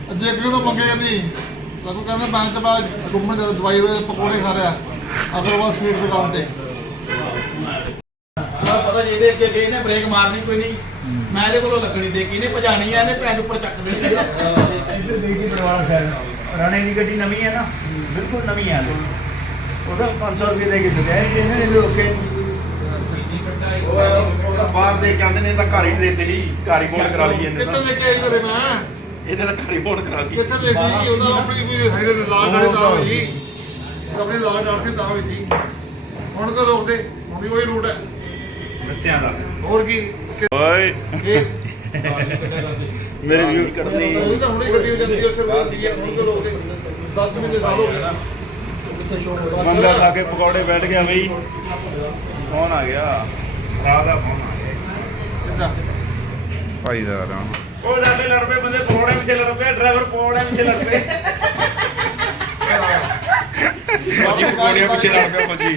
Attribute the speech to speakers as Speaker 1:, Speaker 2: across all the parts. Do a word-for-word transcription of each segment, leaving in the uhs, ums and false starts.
Speaker 1: ਅੱਜੇ ਕਿਉਂ ਨਾ ਮੰਗੇ ਕਹਿੰਦੀ ਲੱਗੂ ਕਹਿੰਦਾ ਮੈਂ ਤਾਂ ਬਾਅਦ ਘੁੰਮਣ ਜਦੋਂ ਦਵਾਈ ਵੇ ਪਕੌੜੇ ਖਾ ਰਿਹਾ ਅਗਰ ਉਹ ਸਵੀਟ ਦੁਕਾਨ ਤੇ
Speaker 2: ਪਤਾ ਜੀ ਇਹਦੇ ਅੱਗੇ ਗਏ ਨੇ ਬ੍ਰੇਕ ਮਾਰਨੀ ਕੋਈ ਨਹੀਂ ਮੈਂ ਇਹਦੇ ਕੋਲੋਂ ਲੱਗਣੀ ਦੇ ਕੀ ਨੇ ਭਜਾਣੀ ਆ ਇਹਨੇ ਪੈਂਟ ਉੱਪਰ ਚੱਕ ਦੇਣੀ
Speaker 3: ਇੱਧਰ ਦੇਖੀ ਬਰਵਾਲਾ ਸਾਈਡ ਰਾਣੇ ਦੀ ਗੱਡੀ ਨਵੀਂ ਹੈ ਨਾ ਬਿਲਕੁਲ ਨਵੀਂ ਹੈ ਉਹਦਾ ਪੰਜ ਸੌ ਰੁਪਏ ਦੇ ਕੇ ਦਿੱਤੇ ਇਹਨੇ ਇਹਨੇ ਰੋਕੇ
Speaker 4: ਉਹਦਾ ਬਾਹਰ ਦੇ ਕਹਿੰਦੇ ਨੇ ਤਾਂ ਘਰ ਹੀ ਦੇਤੇ ਸੀ ਘਰ ਹੀ ਬੋਰਡ ਕਰਾ ਲਈ ਇਹਨੇ
Speaker 1: ਕਿੱਥੇ ਲੈ ਕੇ ਆਈ ਘਰੇ ਮੈਂ
Speaker 4: ਇਹਨੇ ਤਾਂ ਘਰ ਹੀ ਬੋਰਡ ਕਰਾ ਲਈ
Speaker 1: ਕਿੱਥੇ ਲੈ ਗਈ ਉਹਦਾ ਆਪਣੀ ਕੋਈ ਹੈਗੇ ਲਾਲ ਡਾਲੇ ਤਾਂ ਹੋਈ ਜੀ ਆਪਣੀ ਲਾਲ ਡਾਲ ਕੇ ਤਾਂ ਹੋਈ ਜੀ ਹੁਣ ਤਾਂ ਰੋਕ ਦੇ ਹੁਣ ਵੀ ਉਹੀ ਰੂਟ ਹੈ
Speaker 4: ਬੱਚਿਆਂ ਦਾ
Speaker 1: ਹੋਰ ਕੀ
Speaker 4: ਓਏ ਮੇਰੇ ਵੀਊ ਕੱਢਦੇ
Speaker 1: ਉਹ ਤਾਂ ਹੁਣੇ ਗੱਡੀ ਜਾਂਦੀ ਹੈ ਸਿਰ ਜਾਂਦੀ ਹੈ ਹੁਣ ਤਾਂ ਰੋਕ ਦੇ ਦਸ ਮਹੀਨੇ ਸਾਲ ਹੋ ਗਏ
Speaker 4: ਮੰਗਾ ਖਾ ਕੇ ਪਕੌੜੇ ਬੈਠ ਗਿਆ ਬਈ ਫੋਨ ਆ ਗਿਆ ਰਾਤ ਦਾ ਫੋਨ ਆ ਗਿਆ
Speaker 1: ਕਿੰਨਾ
Speaker 4: ਭਾਈ ਦਾ ਰਾਂ
Speaker 3: ਉਹ ਲੱਗੇ ਲੜ ਪਏ ਬੰਦੇ ਪਕੌੜੇ ਵਿੱਚ ਲੜ ਪਏ ਡਰਾਈਵਰ ਪਕੌੜੇ ਵਿੱਚ ਲੜ ਪਏ
Speaker 4: ਫੌਜੀ ਪਕੌੜਿਆਂ ਪਿੱਛੇ ਲੜ ਪਿਆ ਫੌਜੀ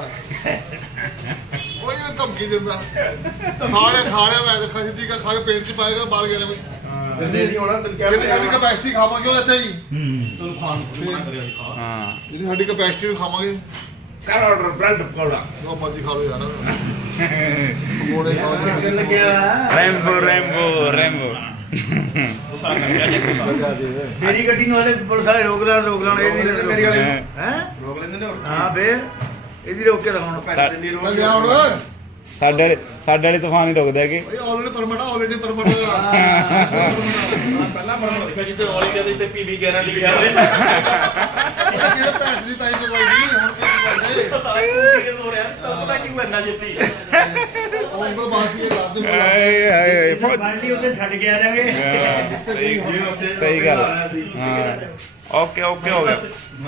Speaker 1: ਉਹ ਇਹ ਧਮਕੀ ਦਿੰਦਾ ਖਾ ਲਿਆ ਖਾ ਲਿਆ ਮੈਂ ਤਾਂ ਖਾ ਸਿੱਧੀ ਖਾ ਕੇ ਪੇਟ 'ਚ ਪਾਏਗਾ ਬਾਹਰ ਗਿਆ ਬਈ
Speaker 4: ਦਿੰਦੇ ਨਹੀਂ ਹੋਣਾ ਤੈਨੂੰ
Speaker 1: ਇਹਦੀ ਸਾਡੀ ਕਪੈਸਿਟੀ ਖਾਵਾਂਗੇ ਉਹ ਅੱਛਾ ਜੀ
Speaker 2: ਤੁਹਾਨੂੰ ਖਾਣ ਨੂੰ ਕੁਝ ਮਨਾ ਕਰਿਆ ਸੀ ਖਾ
Speaker 4: ਹਾਂ
Speaker 1: ਇਹਦੀ ਸਾਡੀ ਕਪੈਸਿਟੀ ਨੂੰ ਖਾਵਾਂਗੇ
Speaker 3: ਕਰ ਆਰਡਰ ਬ੍ਰੈਡ ਪਕੌੜਾ
Speaker 1: ਜੋ ਮਰਜ਼ੀ ਖਾ ਲਓ ਯਾਰ ਪਕੌੜੇ ਖਾਓ
Speaker 3: ਚੱਕਰ ਲੱਗਿਆ
Speaker 4: ਰੈਂਬੋ ਰੈਂਬੋ ਰੈਂਬੋ
Speaker 2: ਗੁੱਸਾ ਕਰ ਗਿਆ ਜੀ ਗੁੱਸਾ
Speaker 3: ਤੇਰੀ ਗੱਡੀ ਨੂੰ ਹਲੇ ਪੁਲਿਸ ਵਾਲੇ ਰੋਕ ਲੈਣ ਰੋਕ ਲੈਣ ਇਹ ਨਹੀਂ
Speaker 4: ਮੇਰੀ ਵਾਲੀ
Speaker 3: ਹੈ
Speaker 4: ਰੋਕ ਲੈਂਦੇ ਨੇ ਹੋਰ
Speaker 3: ਹਾਂ ਫੇਰ ਇਹਦੀ ਰੋਕ ਕੇ ਦਿਖਾਉਣ
Speaker 4: ਪੈਸੇ ਨਹੀਂ ਰੋਕ
Speaker 1: ਲਿਆ ਹੁਣ
Speaker 4: ਸਾਡੇ ਵਾਲੇ ਸਾਡੇ ਵਾਲੇ ਤੂਫਾਨ ਹੀ ਰੁਕਦੇ ਹੈਗੇ
Speaker 1: ਬਈ ਆਲਰੇਡੀ ਪਰਮਿਟ ਆ ਆਲਰੇਡੀ ਪਰਮਿਟ
Speaker 2: ਪਹਿਲਾਂ ਬੜਾ ਦੇਖਿਆ ਜਿੱਤੇ ਔਲੀ ਦੇ ਤੇ ਪੀਵੀ ਗਿਆਰਾਂ ਲਿਖਿਆ ਹੋਇਆ
Speaker 1: ਕਿਹਦੇ ਭੈਣ ਦੀ ਤਾਈ ਦਵਾਈ ਦੀ ਹੁਣ ਕੀ ਕਰਦੇ
Speaker 2: ਸਾਰਾ ਕੁਝ ਕਿਸ ਹੋ ਰਿਹਾ ਪਤਾ ਕੀ ਬੰਨਾ ਜਿੱਤੀ
Speaker 1: ਹੁਣ ਤਾਂ ਬਾਤ ਇਹ ਦੱਸ ਦੇ
Speaker 4: ਆਏ ਆਏ ਫੌਜ
Speaker 3: ਬਾਲਟੀ ਉੱਤੇ ਛੱਡ ਕੇ ਆ ਜਾਗੇ
Speaker 4: ਸਹੀ ਸਹੀ ਗੱਲ ਹਾਂ ਓਕੇ ਓਕੇ ਹੋ ਗਿਆ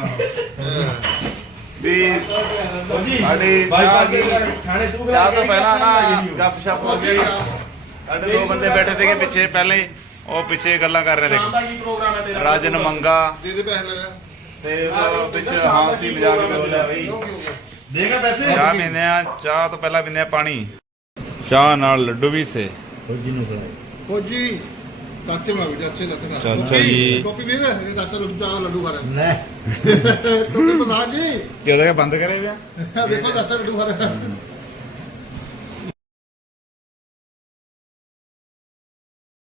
Speaker 4: ਵੀ ਸਾਡੀ ਚਾਹ ਕੀ ਚਾਹ ਤੋਂ ਪਹਿਲਾਂ ਨਾ ਗੱਪ ਸ਼ਪ ਹੋ ਗਈ ਸਾਡੇ ਦੋ ਬੰਦੇ ਬੈਠੇ ਸੀਗੇ ਪਿੱਛੇ ਪਹਿਲੇ ਹੀ ਉਹ ਪਿੱਛੇ ਗੱਲਾਂ ਕਰ ਰਹੇ
Speaker 2: ਸ਼ਾਮ ਦਾ
Speaker 4: ਸੀ
Speaker 2: ਕੀ ਪ੍ਰੋਗਰਾਮ ਹੈ ਤੇਰਾ
Speaker 4: ਰਾਜਨ ਮੰਗਾ
Speaker 1: ਦੇ ਦੇ ਪੈਸੇ ਲੈ
Speaker 4: ਤੇ ਉਹ ਵਿੱਚ ਹਾਂਸੀ ਮਜ਼ਾਕ ਵੀ ਬੋਲਿਆ ਬਈ
Speaker 1: ਦੇਗਾ ਪੈਸੇ
Speaker 4: ਚਾਹ ਪੀਂਦੇ ਆ ਚਾਹ ਤੋਂ ਪਹਿਲਾਂ ਪੀਂਦੇ ਆ ਪਾਣੀ ਚਾਹ ਨਾਲ ਲੱਡੂ ਵੀ ਸੇ
Speaker 3: ਫੌਜੀ ਨੂੰ ਖਿਲਾਏ
Speaker 1: ਫੌਜੀ ਚਾਚੇ ਮਾਰ ਵੀ ਚਾਚੇ ਲੱਤ ਕਰ
Speaker 4: ਚਾਚਾ ਜੀ।
Speaker 1: ਟੋਪੀ ਵੀਰ ਇਹ ਚਾਚਾ ਲੱਡੂ ਚਾਹ ਲੱਡੂ ਖਾ ਰਿਹਾ
Speaker 3: ਲੈ
Speaker 1: ਟੋਪੀ ਪ੍ਰਧਾਨ ਜੀ
Speaker 4: ਕਿ ਉਹਦਾ ਬੰਦ ਕਰੇ ਪਿਆ
Speaker 1: ਦੇਖੋ ਚਾਚਾ ਲੱਡੂ ਖਾ ਰਿਹਾ